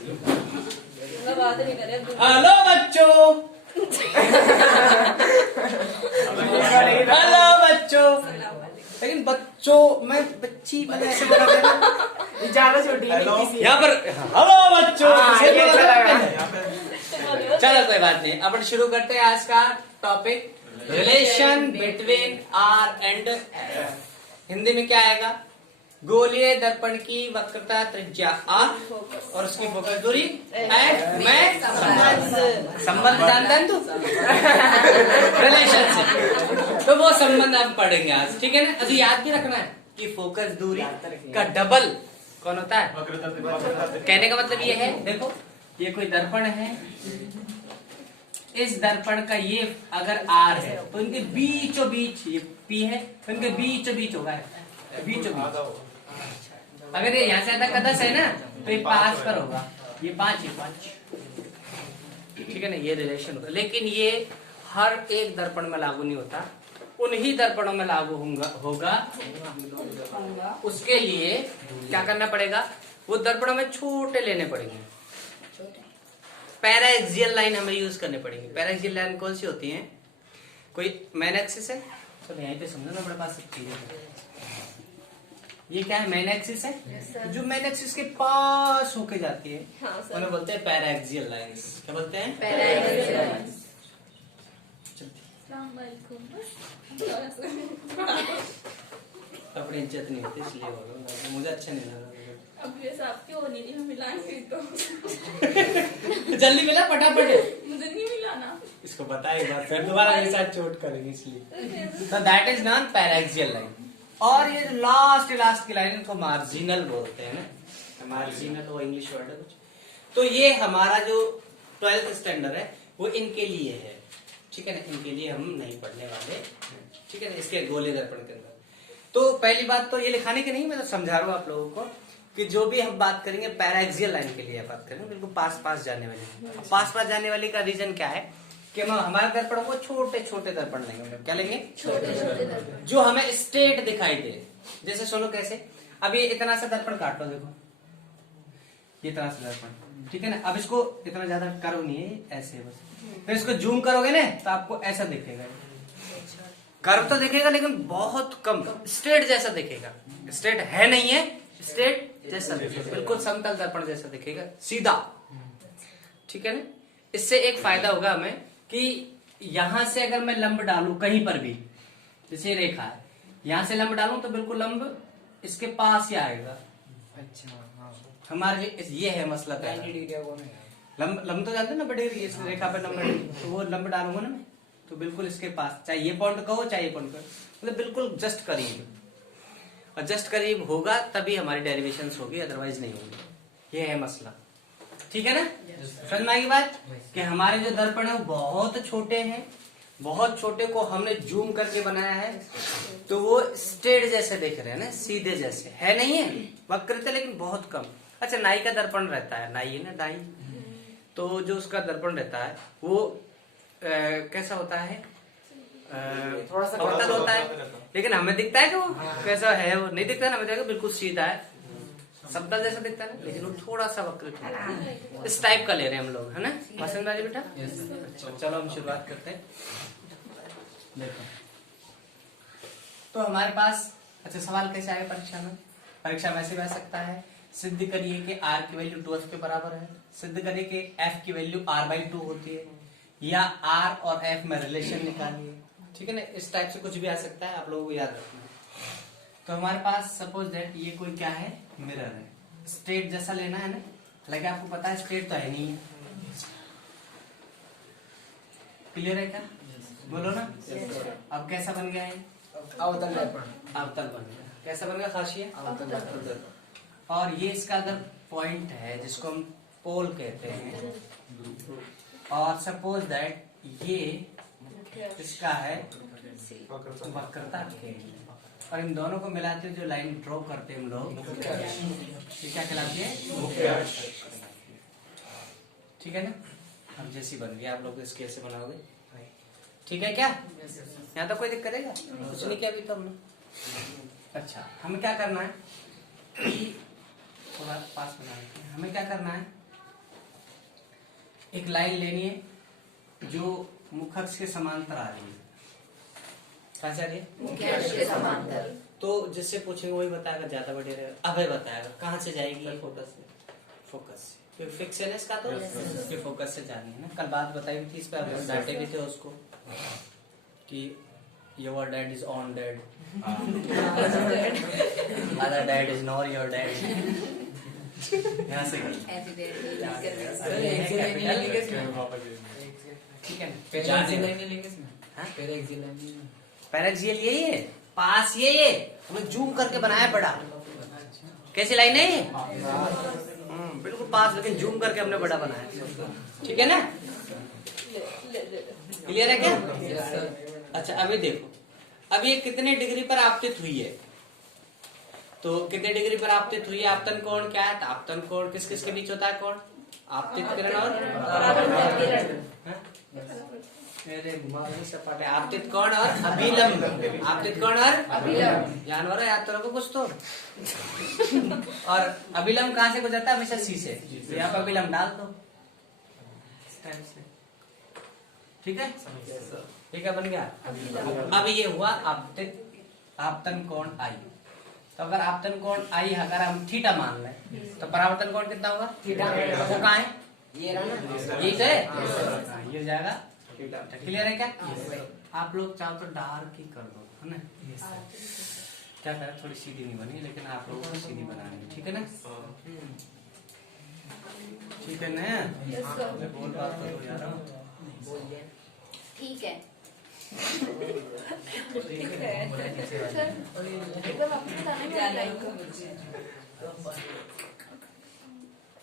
Hello बच्चों, hello बच्चों। लेकिन बच्चों मैं बच्ची मैंने ऐसे बोला ज्यादा छोटी है यहाँ पर। हेलो बच्चों, चलो कोई बात नहीं, अपन शुरू करते हैं आज का topic, relation between R and F. Hindi में क्या आएगा? गोलीय दर्पण की वक्रता त्रिज्या आर और उसकी फोकस दूरी एफ में संबंध जानता है तू? रिलेशनशिप, तो वो संबंध आप पढ़ेंगे आज, ठीक है ना। अभी याद भी रखना है कि फोकस दूरी का डबल कौन होता है? कहने का मतलब ये है, देखो ये कोई दर्पण है, इस दर्पण का ये अगर आर है तो इनके बीचों बीच ये पी है, तो इनके बीचों बीच होगा बीचों बीच। अगर ये यहाँ से ज्यादा का 10 है ना तो ये 5 पर होगा, ये 5 है 5, ठीक है ना। ये रिलेशन होगा, लेकिन ये हर एक दर्पण में लागू नहीं होता, उन्हीं दर्पणों में लागू होगा। उसके लिए क्या करना पड़ेगा? वो दर्पणों में छोटे लेने पड़ेंगे, पैराएक्सियल लाइन हमें यूज करनी पड़ेगी। पैराएक्सियल लाइन कौन सी होती है? कोई मेन एक्सिस है, तो यहीं पे समझो ना, अपने पास सब चीजें। ये क्या है? मेन एक्सिस है। जो मेन एक्सिस के पास होके जाती है उन्हें बोलते हैं पैराएक्सियल लाइंस। क्या बोलते हैं? Paraxial lines. अपनी इज्जत नहीं होती इसलिए बोलो, मुझे अच्छा नहीं लगा। अब ये सब क्यों नहीं थी, हमें मिलाएंगे तो जल्दी मिला फटाफट। मुझे नहीं मिला ना, इसको पता है बात, फिर दोबारा मेरे साथ चोट करेंगे इसलिए। तो that is non paraxial line. और ये लास्ट की लाइन को मार्जिनल बोलते हैं ना, मार्जिनल वो इंग्लिश वर्ड है कुछ। तो ये हमारा जो 12th स्टैंडर्ड है वो इनके लिए है, ठीक है ना। इनके लिए हम नहीं पढ़ने वाले, ठीक है ना, इसके गोले दर्पण के अंदर। तो पहली बात तो ये लिखाने की नहीं, मैं तो समझा रहा हूँ आप लोगों को कि जो भी हम बात करेंगे पैराएक्सियल लाइन के लिए बात करेंगे, बिल्कुल पास जाने वाली। पास जाने वाली का रीजन क्या है कि हम हमारे दर्पण को छोटे छोटे दर्पण लेंगे। क्या लेंगे? छोटे छोटे जो हमें स्ट्रेट दिखाई दे। जैसे सुनो कैसे, अब ये इतना सा दर्पण काट लो, देखो ये इतना सा दर्पण, ठीक है ना। अब इसको इतना ज्यादा कर्व नहीं है, ऐसे बस। फिर इसको जूम करोगे ना तो आपको ऐसा दिखेगा, कर्व तो दिखेगा लेकिन बहुत कम, स्ट्रेट जैसा दिखेगा। स्ट्रेट है नहीं है, स्ट्रेट जैसा दिखेगा, बिल्कुल समतल दर्पण जैसा दिखेगा, सीधा, ठीक है ना। इससे एक फायदा होगा हमें कि यहां से अगर मैं लंब डालूं कहीं पर भी, जैसे रेखा है, यहां से लंब डालूं तो बिल्कुल लंब इसके पास ही आएगा। अच्छा, हमारे लिए ये है मसला। लंब तो जानते ना, बड़ी इस रेखा पे लंब, तो वो लंब डालूंगा ना मैं तो बिल्कुल इसके पास, चाहे ये पॉइंट कहो चाहे ये पॉइंट कहो, मतलब बिल्कुल जस्ट करीब। और जस्ट करीब होगा तभी हमारी डेरिवेशंस होगी, अदरवाइज नहीं होगी। ये है मसला, ठीक है ना। समझ में आई बात कि हमारे जो दर्पण है वो बहुत छोटे हैं, बहुत छोटे को हमने जूम करके बनाया है तो वो स्ट्रेट जैसे दिख रहे हैं ना, सीधे जैसे है, नहीं है वक्रता, लेकिन बहुत कम। अच्छा, नाई का दर्पण रहता है, नाई है ना, नाई, तो जो उसका दर्पण रहता है वो कैसा होता है? थोड़ा सा अवतल होता है, लेकिन हमें दिखता है कि वो कैसा है, वो नहीं दिखता है ना, हमें दिखता है बिल्कुल सीधा है, समतल जैसा दिखता है ना, लेकिन वो थोड़ा सा वक्रित है। इस टाइप का ले रहे हैं हम लोग, है ना। पसंद आ बेटा? अच्छा, चलो हम शुरुआत करते हैं। देखो तो हमारे पास, अच्छा सवाल कैसे आए परीक्षा में? परीक्षा में ऐसे भी आ सकता है, सिद्ध करिए कि r की वैल्यू 2f के बराबर है, सिद्ध करिए कि f की वैल्यू r/2 होती है, या r और f में रिलेशन निकालिए, ठीक है ना। इस टाइप से कुछ भी आ सकता है, आप लोगों को याद रखना है। तो हमारे पास सपोज दैट ये कोई क्या है? मिरर है, स्ट्रेट जैसा लेना है ना, हालांकि आपको पता है स्ट्रेट तो है नहीं है। क्लियर है क्या? बोलो ना। अब कैसा बन गया है? अवतल दर्पण, अवतल बन गया। कैसा बन गया? खासियत अवतल दर्पण। और ये इसका अगर पॉइंट है जिसको हम पोल कहते हैं, और सपोज दैट ये इसका है वक्रता के, और इन दोनों को मिलाते हुए जो लाइन ड्रॉ करते हैं हम लोग, ये क्या कहलाती है? ठीक है ना। अब जैसी बन गई, आप लोग इसके ऐसे बनाओगे, ठीक है क्या? यहाँ तो कोई दिक्कत है क्या? कुछ नहीं किया अभी तो हमने। अच्छा, हमें क्या करना है? थोड़ा पास बना लेते हैं। हमें क्या करना है एक लाइन लेनी है जो मुख्य अक्ष के समांतर आ रही है। कहाँ से आ रही है? मुख्य अक्ष के समांतर। तो जिससे पूछेंगे वही बताएगा, ज्यादा बढ़िया रहेगा। अभय बताएगा कहाँ से जाएगी? फोकस से। फोकस से क्योंकि फिक्स है ना इसका, तो ये फोकस से जानी है ना। कल बात बताई थी इस पर, डांटे भी थे उसको कि your dad is on dad, other dad is not your dad. यहाँ से ठीक है ना। पैरेक्सियल यही है, पास ये हमें जूम करके बनाया बड़ा। कैसी लाइन है ये? बिल्कुल पास, लेकिन जूम करके हमने बड़ा बनाया। ठीक है ना? क्लियर है क्या? अच्छा अभी देखो, अब ये कितने डिग्री पर आपतित हुई है? तो कितने डिग्री पर आपतित हुई है? आपतन कोण क्या है? आपतन कोण किस किस के बीच होता है? कोण आपतित किरण और सपाट है। आपतित कोण और अभिलंब। आपतित कोण और अभिलंब, जानवर है याद करो कुछ तो। और अभिलंब कहाँ से गुजरता है? हमेशा सी से। तो यहाँ पर अभिलंब डाल दो। ठीक है, ठीक है, बन गया। अब ये हुआ आपतित आपतन कोण आई। तो अगर आपतन कोण आई अगर हम थीटा मान लें तो परावर्तन कोण कितना होगा? थीटा। वो कहाँ है? ये रहा ना, ये तो है, ये जाएगा। क्लियर है क्या? आप लोग चाहो तो डार्क ही कर दो, है ना। क्या करें, थोड़ी सीधी नहीं बनी, लेकिन आप लोगों को सीधी बनानी है। ठीक है ना? ठीक है ना? बोल बात करो यार। ठीक है।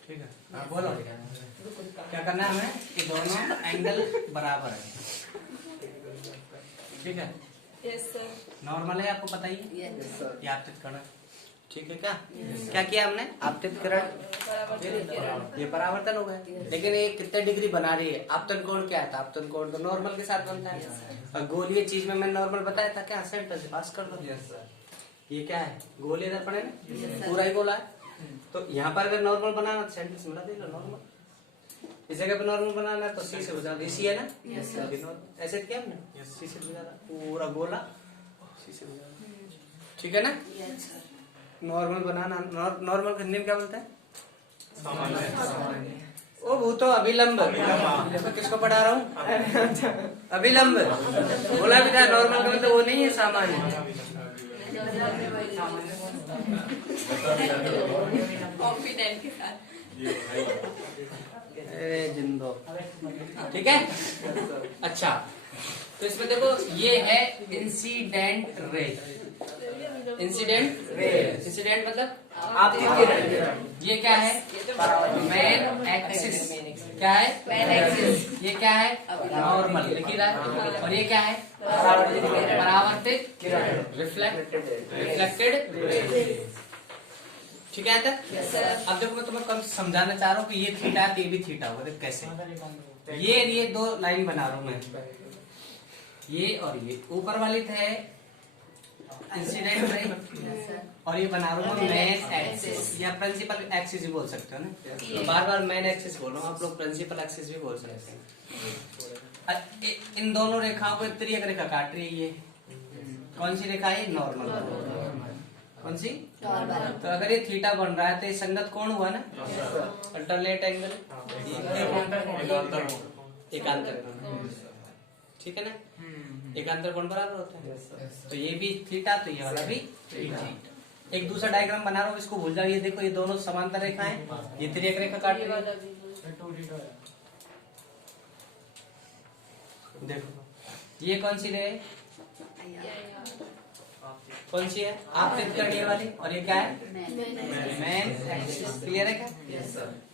ठीक है, बोलो क्या करना है हमें कि दोनों एंगल बराबर है। ठीक है, यस सर। नॉर्मल है, आपको पता ही है। ये आपतित करण। ठीक है क्या? क्या किया हमने? आपतित करण, ये परावर्तन हो गया। लेकिन ये कितने डिग्री बना रही है? आपतन कोण क्या था? आपतन कोण तो नॉर्मल के साथ बनता है। और गोलीय चीज में मैंने नॉर्मल बताया था क्या? सेंटर से पास कर दो। ये क्या है? गोलीय दर्पण है ना, पूरा ही गोला है। तो यहाँ पर अगर नॉर्मल बनाना तो सेंटर से मिला देगा नॉर्मल। इस जगह पे नॉर्मल बनाना है तो सी से बुझा दो। सी है ना, ऐसे किया हमने, सी से बुझा पूरा गोला, सी से बुझा। ठीक है ना? नॉर्मल बनाना, नॉर्मल का हिंदी में क्या बोलते हैं? ओ भूतो अभिलंब। मैं किसको पढ़ा रहा हूँ? अभिलंब बोला भी था। नॉर्मल का मतलब वो नहीं है, सामान्य। कॉन्फिडेंट के साथ। अरे जिंदो। ठीक है, अच्छा तो इसमें देखो ये है incident ray. Incident ray, incident मतलब आपतित किरण। ये क्या है? Main axis. क्या है? Main axis. ये क्या है? नॉर्मल लिखी रहा है। और ये क्या है? परावर्तित किरण, रिफ्लेक्टेड। ठीक है तक? अब देखो मैं तुम्हें कम समझाना चाह रहा हूँ कि ये थीटा है, ये भी थीटा होगा। देख कैसे, ये दो लाइन बना रहा हूँ मैं, ये और ये। ऊपर वाली है इंसिडेंट रे और ये बना रहा हूँ मेन एक्सिस या प्रिंसिपल एक्सिस भी बोल सकते हो ना। बार बार मेन एक्सिस बोल रहा हूँ, आप लोग प्रिंसिपल एक्सिस भी बोल सकते हैं। इन दोनों रेखाओं को एक तिर्यक रेखा काट रही है। ये कौन सी रेखा है? नॉर्मल। कौन सी? तो अगर ये थीटा बन रहा है तो ये संगत कोण हुआ ना, अल्टरनेट एंगल, एकांतर कोण। ठीक है ना? एकांतर कोण बराबर होता है। तो ये भी थीटा, तो ये वाला भी थीटा। एक दूसरा डायग्राम बना रहा हूँ, इसको भूल जाओ। ये देखो, ये दोनों समांतर रेखा है, ये तिर्यक रेखा काट रही है। देखो ये कौन सी रे? कौन सी है? आपतित करने वाली। और ये क्या है? Main axis. क्लियर है क्या?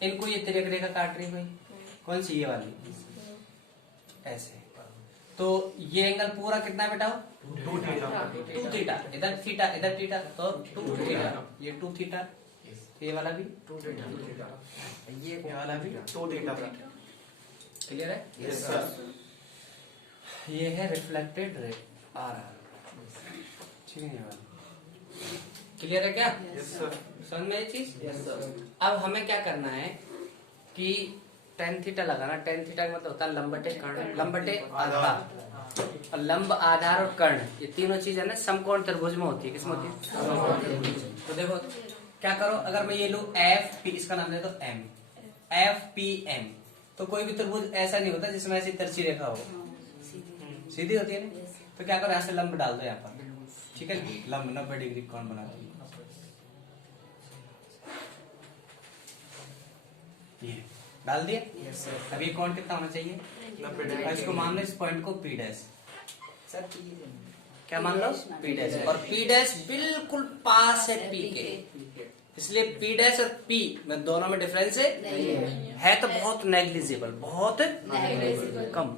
इनको ये तिर्यक रेखा काट रही हुई। कौन सी? ये वाली। ऐसे तो ये एंगल पूरा कितना बेटा? 2 थीटा। इधर थीटा, इधर थीटा, तो 2 थीटा। ये 2 थीटा, ये वाला भी 2 थीटा, ये वाला भी 2 थीटा। क्लियर है? Yes sir. ये है रिफ्लेक्टेड रे आ रहा। ठीक है, क्लियर है क्या? Yes sir. समझ में ये चीज? Yes sir. अब हमें क्या करना है कि टेन थीटा लगाना, टेन थीटा का मतलब होता है लंबटे कर्ण, लंबटे आधार, और लंब आधार और कर्ण, ये तीनों चीज है ना समकोण त्रिभुज में होती है। किसमें होती है? तो देखो क्या करो, अगर मैं ये लूं एफ पी, इसका नाम दे दो एम, एफ पी एम, तो कोई भी त्रिभुज ऐसा नहीं होता जिसमें ऐसी तिरछी रेखा हो, सीधी होती है ना। तो क्या करो, यहाँ से लंब डाल दो यहाँ पर, ठीक है, लंब 90 डिग्री कौन बनाती है, ये डाल दिया। अब ये कौन कितना होना चाहिए, 90 और डिग्री। इसको मान लो, इस पॉइंट को पी डैश, सर P क्या मान लो, पी डैश, और पी डैश बिल्कुल पास है पी के, इसलिए पी डैश और पी में दोनों में डिफरेंस है तो बहुत नेग्लिजिबल, बहुत कम,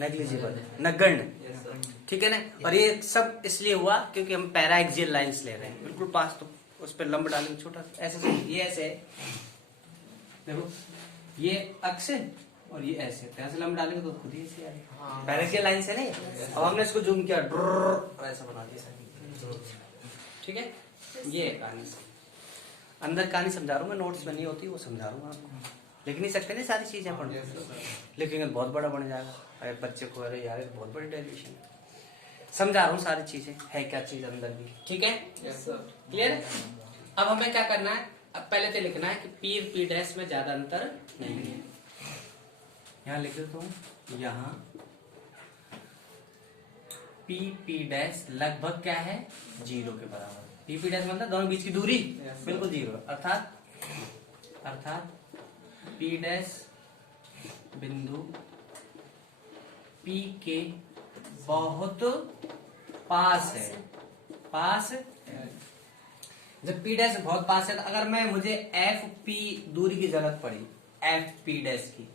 नेग्लिजिबल, नगण्य, ठीक है ना। और ये सब इसलिए हुआ क्योंकि हम पैराएक्सियल लाइंस ले रहे हैं, बिल्कुल पास, तो उस पर लंब डालेंगे छोटा सा, ऐसे ये ऐसे है, देखो ये अक्ष है और ये ऐसे, तो ऐसे लंब डालेंगे तो खुद ही ऐसे आएगा, पैराएक्सियल लाइन से नहीं। अब हमने इसको जूम किया, ड्रर ऐसा बना दिया, ठीक है। ये कहानी अंदर कहानी समझा रहा हूँ मैं, नोट्स में नहीं होती वो समझा रहा हूँ आपको, लिख नहीं सकते नहीं सारी चीजें अपन, लिखेंगे बहुत बड़ा बन जाएगा, अरे बच्चे को अरे यार बहुत बड़ी डेरिवेशन, समझा रहा हूँ सारी चीजें है क्या चीज अंदर भी, ठीक है, क्लियर। अब हमें क्या करना है, अब पहले तो लिखना है कि पी और पी डैश में ज्यादा अंतर नहीं है, यहाँ लिख देता हूँ, यहाँ पी पी डैश लगभग क्या है, 0 के बराबर, पी पी डैश मतलब दोनों बीच की दूरी बिल्कुल 0, अर्थात पी डैश बिंदु पी के बहुत पास है, पास, जब पी डैश बहुत पास है, तो अगर मैं मुझे एफ पी दूरी की जरूरत पड़ी, एफ पी डैश की,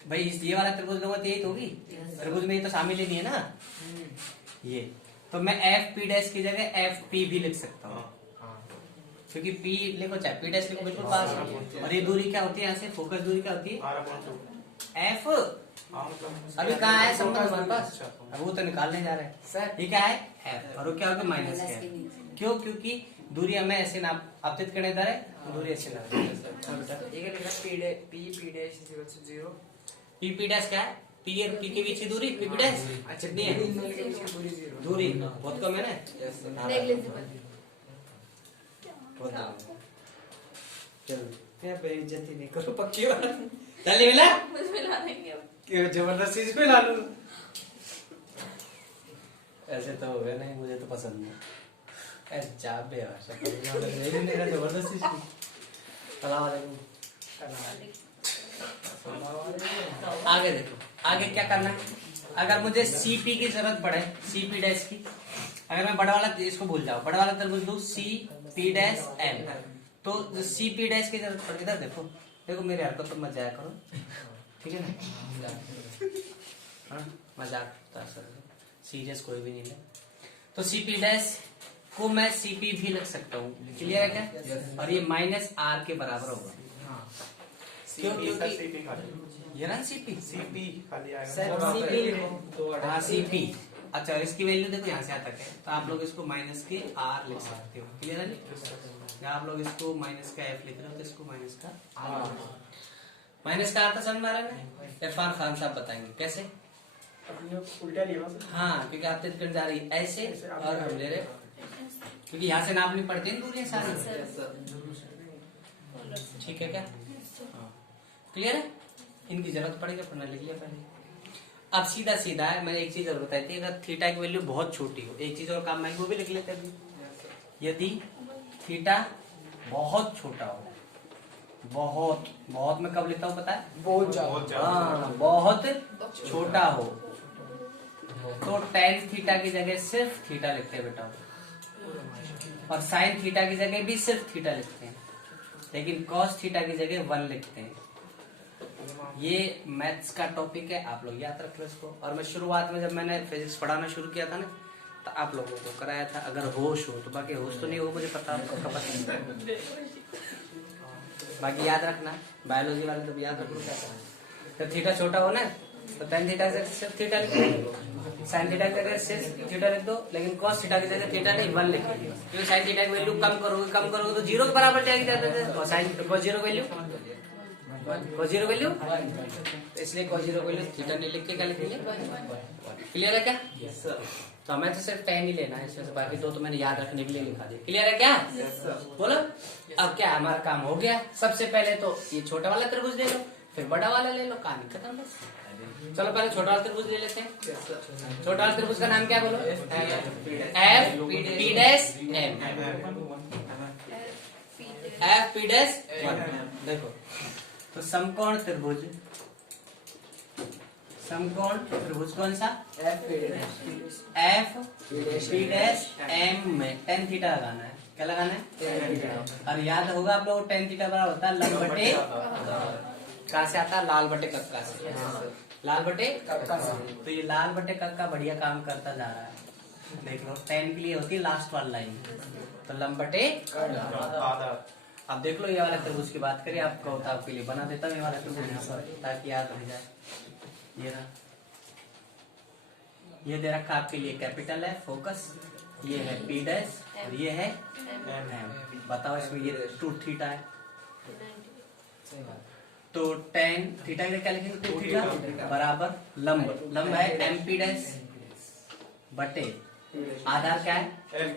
भाई ये वाला त्रिभुज लोग यही तो होगी, त्रिभुज में ये तो शामिल ही नहीं है ना ये, तो मैं एफ पी डैश की जगह एफ पी भी लिख सकता हूँ, क्योंकि पी लिखो चाहे पी डैश लिखो बिल्कुल पास है, और ये दूरी क्या होती है, यहाँ से फोकस दूरी क्या होती है, एफ, अभी कहाँ है संबंध हमारे पास, अब वो तो निकालने जा रहे हैं सर, ये क्या है एफ, और वो क्या होगा माइनस क्या है, क्यों, क्योंकि दूरी हमें ऐसे नाप आपतित करने जा रहे हैं, दूरी ऐसे ना पी पी डैश क्या है, पी और पी के बीच की दूरी, पी पी डैश कितनी है, दूरी बहुत कम है ना, बहुत कम है। चलो बेइज्जती नहीं करो, पक्की बात, चल मिला, मुझे मिला देंगे अब। जबरदस्ती इसको ला लूं, ऐसे तो हो गया नहीं, मुझे तो पसंद नहीं, ऐसे चाप बे यार, जबरदस्ती आगे देखो, आगे क्या करना है, अगर मुझे सीपी की जरूरत पड़े, सीपी डैश की, अगर मैं बड़ा वाला इसको भूल जाऊं, बड़ा वाला त्रिभुज लूं सी पी डैश एम, तो जो सी पी डैश की जरूरत पड़े, इधर देखो, देखो मेरे हरकत तो मत जाया करो, ठीक है ना, हाँ मजाक सीरियस कोई भी नहीं है, तो सी पी डैश को मैं सीपी भी लिख सकता हूँ, क्लियर है क्या, और ये माइनस आर के बराबर होगा, क्यों, क्योंकि ये ना सीपी, हाँ सीपी, अच्छा इसकी वैल्यू देखो यहाँ से यहाँ तक है, तो आप लोग इसको माइनस के आर लिख सकते हो, क्लियर है, या आप लोग इसको माइनस का एफ लिख रहे हो तो इसको माइनस का आर, माइनस का आर तो समझ में आ रहा है, इरफान खान साहब बताएंगे कैसे, उल्टा लिया, हाँ क्योंकि आप तिरकन जा रही है ऐसे और हम ले रहे, क्योंकि यहाँ से नापनी पड़ती है दूरियां सारी, ठीक है क्या, क्लियर है, इनकी जरूरत पड़ेगी अपना लिख लिया पहले। अब सीधा सीधा है, मैंने एक चीज और बताई थी, अगर थीटा की वैल्यू बहुत छोटी हो, एक चीज और काम मैं वो भी लिख लेते हैं, यदि थीटा बहुत छोटा हो, बहुत बहुत मैं कब लेता हूँ पता है, बहुत ज्यादा, हाँ बहुत छोटा हो, तो टेन थीटा की जगह सिर्फ थीटा लिखते हैं बेटा, और साइन थीटा की जगह भी सिर्फ थीटा लिखते हैं, लेकिन कॉस थीटा की जगह 1 लिखते हैं। ये मैथ्स का टॉपिक है, आप लोग याद रख लो इसको, और मैं शुरुआत में जब मैंने फिजिक्स पढ़ाना शुरू किया था ना, तो आप लोगों को कराया था, अगर होश हो तो, बाकी होश तो नहीं हो मुझे पता, बाकी याद रखना, बायोलॉजी वाले तो याद रखो क्या, जब थीटा छोटा हो ना तो टेन थीटा से सिर्फ थीटा लिख दो, साइन थीटा की जगह सिर्फ थीटा लिख दो, लेकिन कॉस थीटा की जगह थीटा नहीं 1 लिख दो, क्योंकि साइन थीटा की वैल्यू कम करोगे तो 0 के बराबर जाएगी, और साइन 0 वैल्यू कोजीरो वैल्यू, इसलिए कोजीरो वैल्यू थीटा ने लिख के क्या लिखेंगे? क्लियर है क्या? Yes sir. तो हमें तो सिर्फ 10 ही लेना है, इसमें से बाकी दो तो मैंने याद रखने के लिए लिखा दिया। क्लियर है क्या? Yes sir. बोलो अब क्या हमारा काम हो गया। सबसे पहले तो ये छोटा वाला त्रिभुज ले लो, फिर बड़ा वाला ले लो, कहानी खत्म बस। चलो पहले छोटा वाला त्रिभुज ले लेते हैं। Yes sir. छोटा वाला त्रिभुज का नाम क्या बोलो? F P dash M. F P dash M. देखो तो समकोण त्रिभुज, समकोण त्रिभुज कौन सा? एफ पी डैश एम में tan थीटा लगाना है। क्या लगाना है? और याद होगा आप लोग tan थीटा बराबर होता है लंब बटे, कहाँ से आता है? लाल बटे कक्का से। लाल बटे कक्का से। तो ये लाल बटे कक्का बढ़िया काम करता जा रहा है। देख लो tan के लिए होती है लास्ट वाली लाइन, तो लंब बटे आधा। अब देख लो ये वाला त्रिभुज की बात करिए, आपको होता आपके लिए बना देता हूँ ये वाला त्रिभुज यहाँ पर, ताकि याद रह जाए। ये रहा, ये दे रखा आपके लिए कैपिटल है फोकस, ये है पी डैश और ये है एम। बताओ इसमें ये 2 थीटा है, तो tan थीटा के लिए क्या लिखेंगे? 2 थीटा बराबर लंब, लंब है एम पी डैश बटे आधार क्या है? F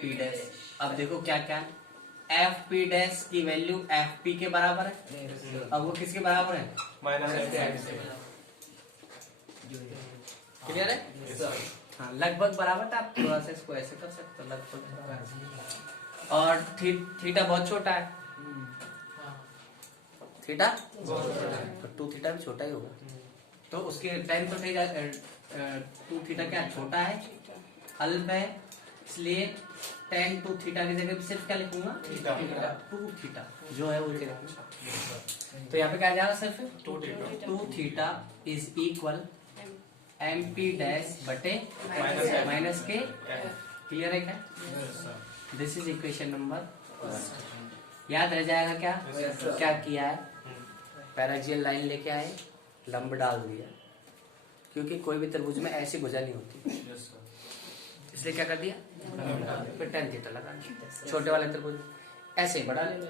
P dash. अब देखो क्या क्या है, एफ पी डैश की वैल्यू एफ पी के बराबर है। अब वो किसके बराबर है? माइनस। क्लियर है? हाँ लगभग बराबर था, आप थोड़ा सा इसको ऐसे कर सकते हो लगभग। और थीटा बहुत छोटा है, थीटा तो 2 थीटा भी छोटा ही होगा, तो उसके टाइम तो 2 थीटा क्या छोटा है, अल्प है, इसलिए tan 2 थीटा की जगह सिर्फ क्या लिखूंगा? 2 थीटा जो है वो लिखूंगा। तो यहाँ पे क्या जाएगा? सिर्फ 2 theta is equal M P dash बटे माइनस के। क्लियर है क्या? This is equation number. याद रह जाएगा क्या? क्या किया है? पैराक्सियल लाइन लेके आए, लंब डाल दिया, क्योंकि कोई भी त्रिभुज में ऐसी भुजा नहीं होती, इसलिए क्या कर दिया? फिर tan थीटा लगा दिया। छोटे वाले त्रिभुज ऐसे ही बड़ा ले लो,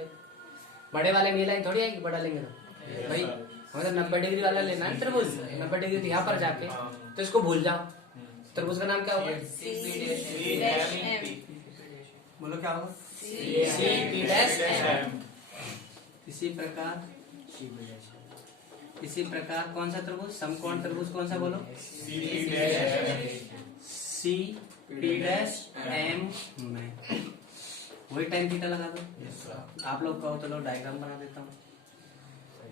बड़े वाले में लाइन थोड़ी आएगी, बड़ा लेंगे तो भाई हमें तो 90 डिग्री वाला लेना है त्रिभुज। 90 डिग्री तो यहाँ पर जाके, तो इसको भूल जाओ। त्रिभुज का नाम क्या होगा? बोलो क्या होगा? C P dash M. इसी प्रकार कौन सा त्रिभुज? समकोण त्रिभुज कौन सा बोलो? सी पी डैश एम में वही tan थीटा लगा दो। आप लोग कहो तो लो डायग्राम बना देता हूँ।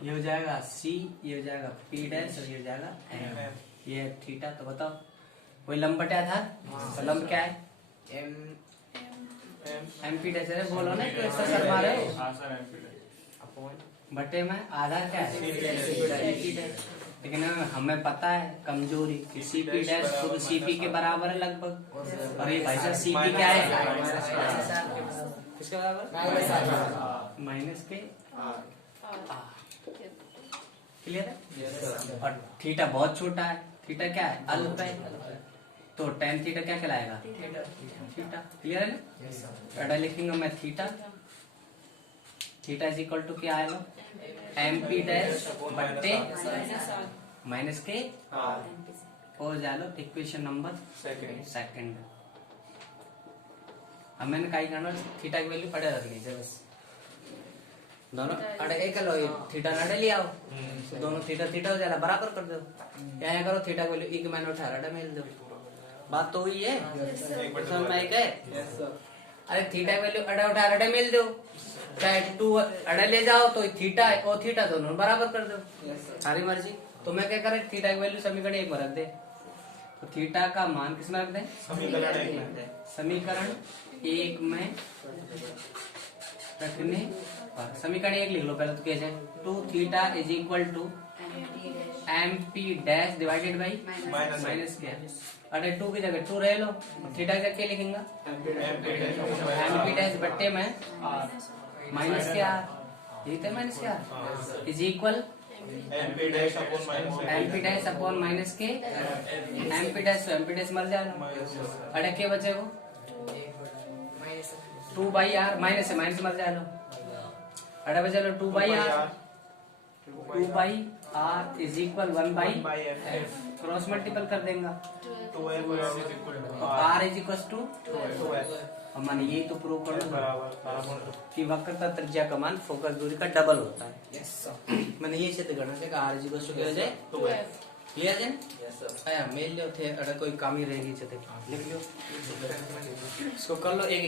ये हो जाएगा सी, ये हो जाएगा पी डैश और ये हो जाएगा एम। ये है थीटा। तो बताओ वही लंब बटे आधार, तो लंब क्या है? एम पी डैश है। बोलो ना कि ऐसा सर मारे बटे में आधार क्या है? C dash. लेकिन हमें पता है कमजोरी कि सी पी डैश खुद सी पी के बराबर है लगभग, और ये भाई साहब सी पी क्या है? किसके बराबर? माइनस के। क्लियर है? और थीटा बहुत छोटा है, थीटा क्या है? अल्प है, तो tan थीटा क्या कहलाएगा? थीटा। क्लियर है ना? एडा लिखेंगे मैं theta, theta is equal to क्या आएगा? एम पी डैश बट्टे माइनस के हो जाए इक्वेशन नंबर सेकंड। अब मैंने क्या करना, थीटा की वैल्यू पड़े रखनी है बस। दोनों अड़े एक लो, थीटा अड़े ले आओ, दोनों थीटा थीटा हो जाएगा, बराबर कर दो। क्या करो, थीटा की वैल्यू एक मैंने 18 मिल दो। बात तो हुई है, समझ में आई क्या? अरे थीटा की वैल्यू 18 मिल दो, चाहे 2 अड़े ले जाओ तो थीटा और थीटा दोनों बराबर कर दो, सारी मर्जी। तो मैं क्या करें, थीटा की वैल्यू समीकरण 1 में रख दे, तो थीटा का मान किस में रख दे? समीकरण 1 में रखने पर समीकरण 1 लिख लो पहले तो कैसे? 2 theta is equal to M P dash divided by minus क्या? अरे 2 की जगह 2 रह लो, थीटा का क्या लिखेंगे? एम पी डैश बट्टे में माइनस क्या? माइनस क्या is equal M P dash upon minus के एम पी डैश मर जाएगा। अरे क्या बचे वो? 2 बाई आर, माइनस से माइनस मर जाएगा। अरे बचे लो 2 by R, 2 by R is equal 1 by by f cross multiple कर देंगे 2f are is equal to 2f और माने ये तो प्रूव कर लो बराबर कि वक्र का त्रिज्या का मान फोकस दूरी का डबल होता है। मैंने ये सिद्ध करना है कि आर इज इक्वल टू क्या हो जाए 2f क्लियर है? yes sir आया मेल लियो थे अगर कोई काम ही रहेगी तो लिख लियो इसको कर लो एक